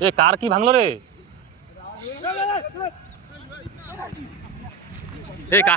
এ কার কি ভাঙলো রে? এ কা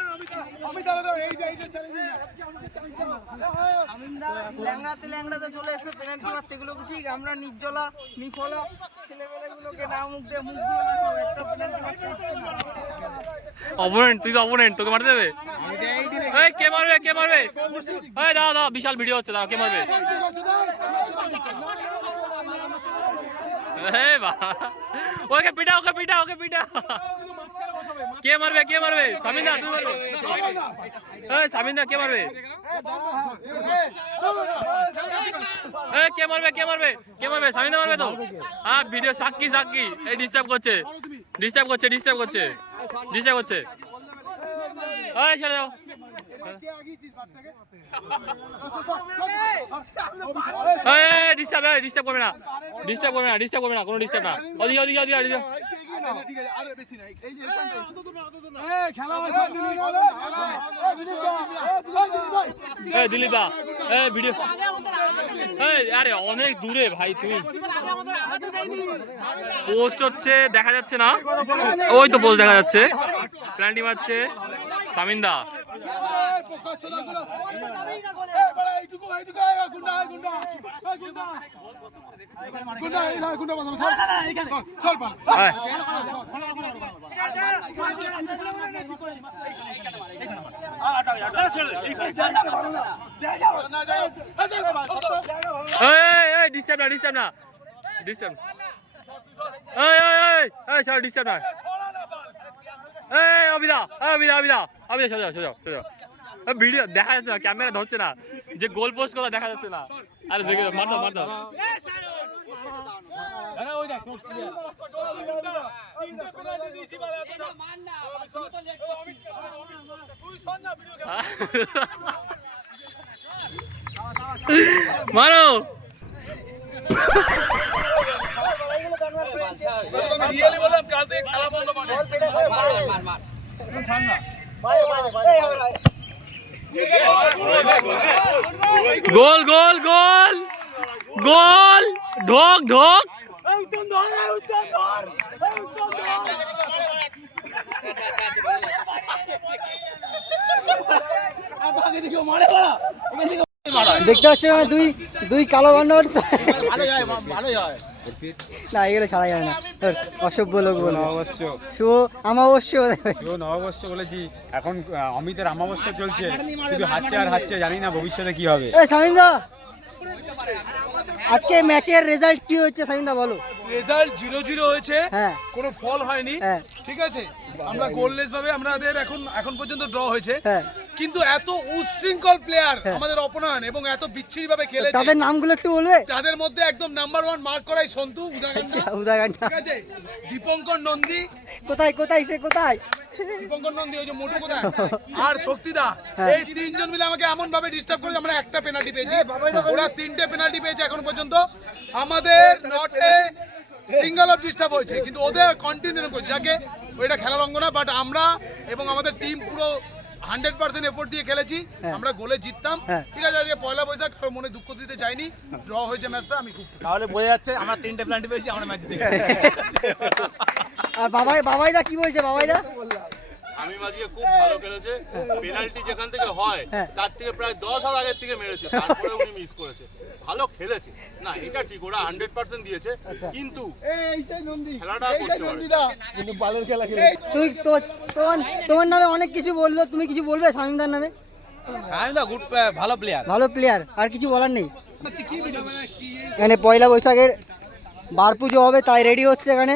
ল্যাংড়াতে ল্যাংড়াতে চলে এসে পেনাল্টি মারতে ঠিক আমরা নির্জলা নিফলা ছেলেবেলাগুলোকে না মুখ দিয়ে মুখ দিয়ে না সব একটা পেনাল্টি মারতে অপোনেন্ট তুই তো অপোনেন্ট তোকে মারতে দেবে এই কে মারবে কে মারবে এই দাদা দাদা বিশাল ভিডিও হচ্ছে দাদা কে মারবে এই ওকে পিটা ওকে পিটা ওকে পিটা কে মারবে কে মারবে সামিন্দা তুই সামিন্দা কে মারবে এই কে মারবে কে মারবে কে মারবে সামিন্দা মারবে তো হ্যাঁ ভিডিও সাক্ষী সাক্ষী এই ডিস্টার্ব করছে ডিস্টার্ব করছে ডিস্টার্ব করছে ডিস্টার্ব করছে এই দাও এই ডিস্টার্ব করবে না। ডিস্টার্ব না ডিস্টার্ব না, কোনো ডিস্টার্ব না। ওদিকে ওদিকে দিলীপ দা আরে, অনেক দূরে ভাই, তুই। পোস্ট হচ্ছে, দেখা যাচ্ছে না। ওই তো পোস্ট দেখা যাচ্ছে। প্ল্যান্টি মারছে সামিন্দা ডিস্টার্ব না ডিস্টার্ব না ডিস্টার্ব এই। এই এই এই সর ডিস্টার্ব না। এই অবিদা অবিদা অবিদা অবিদা সোজা সোজা সোজা। ভিডিও দেখা যাচ্ছে না ক্যামেরা ধরছে না। যে গোল পোস্ট কথা দেখা যাচ্ছে না। আরে দেখে মার দাও মার। দাও মারো গোল গোল গোল। গোল। ঢোক ঢোক। দেখতে পাচ্ছি আমার দুই দুই কালো বান্ডর না এগুলো ছাড়া যায় না। অসভ্য লোক বলে। অবশ্য আমাবস্য নববর্ষ বলেছি। এখন অমিতের অমাবস্যা চলছে। শুধু হাচ্ছে আর হাচ্ছে জানি না ভবিষ্যতে কি হবে। আজকে ম্যাচের রেজাল্ট কি হচ্ছে সামিন্দা বলো। রেজাল্ট জিরো জিরো হয়েছে। হ্যাঁ। কোনো ফল হয়নি। হ্যাঁ। ঠিক আছে? আমরা গোললেস ভাবে আমাদের এখন এখন পর্যন্ত ড্র হয়েছে। হ্যাঁ। কিন্তু এত উচ্ছৃঙ্খল প্লেয়ার হ্যাঁ। আমাদের অপনয়ন এবং এত বিচ্ছিরি ভাবে খেলেছে। তাদের নামগুলো একটু বলবে? তাদের মধ্যে একদম নাম্বার ওয়ান মার্ক করাই সন্তু উদাগান্ডা উদাগান্ডা ঠিক আছে? দীপঙ্কর নন্দী। কোথায় কোথায় সে কোথায়? দীপঙ্কর নন্দী ওই যে মোটু কোথায়? আর শক্তিদা হ্যাঁ। এই তিনজন মিলে আমাকে এমন ভাবে ডিস্টার্ব করে আমরা একটা পেনাল্টি পেয়েছি। ওরা তিনটে পেনাল্টি পেয়েছে এখন পর্যন্ত। আমাদের নটে সিঙ্গেল অফ ডিস্টার্ব হয়েছে কিন্তু ওদের কন্টিনিউ করছে যাকে ওইটা খেলার অঙ্গ না বাট আমরা এবং আমাদের টিম পুরো হান্ড্রেড পার্সেন্ট এফোর্ট দিয়ে খেলেছি। হ্যাঁ। আমরা গোলে জিততাম। হ্যাঁ। ঠিক আছে আজকে পয়লা বৈশাখ কারও মনে দুঃখ দিতে চাইনি। ড্র হয়েছে ম্যাচটা আমি খুব তাহলে বোঝা যাচ্ছে আমরা তিনটে প্ল্যান্ট পেয়েছি আমরা ম্যাচ জিতে আর বাবাই বাবাইদা কি বলছে? বাবাইদা? আমি আজকে খুব ভালো খেলেছে পেনাল্টি যেখান থেকে হয় হ্যাঁ। তার থেকে প্রায় দশ হাত আগের থেকে মেরেছে তারপরে উনি মিস করেছে। ভালো খেলেছে। না এটা ঠিক ওরা হান্ড্রেড পার্সেন্ট দিয়েছে আচ্ছা। কিন্তু খেলাটা করতে পারে। তুই তোমার তোমার নামে অনেক কিছু বলল তুমি কিছু বলবে শামিমদার নামে? আমি গুড ভালো প্লেয়ার ভালো প্লেয়ার আর কিছু বলার নেই। এখানে পয়লা বৈশাখের বার পুজো হবে তাই রেডি হচ্ছে এখানে।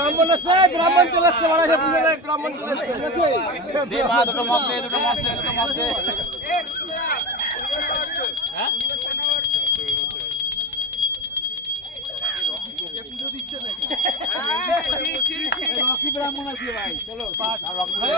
এখানে সব ready হচ্ছে এখানে। এখান থেকে নেওয়ার জন্য এ কেন তুমি বাল ফেলতে যাও আমাদের বার পুজো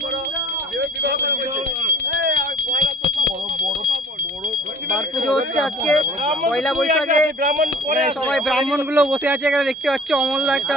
করা। বার পুজো হচ্ছে আজকে পয়লা বৈশাখে। এখানে সবাই ব্রাহ্মণগুলো বসে আছে এখানে দেখতে পাচ্ছ অমলদা একটা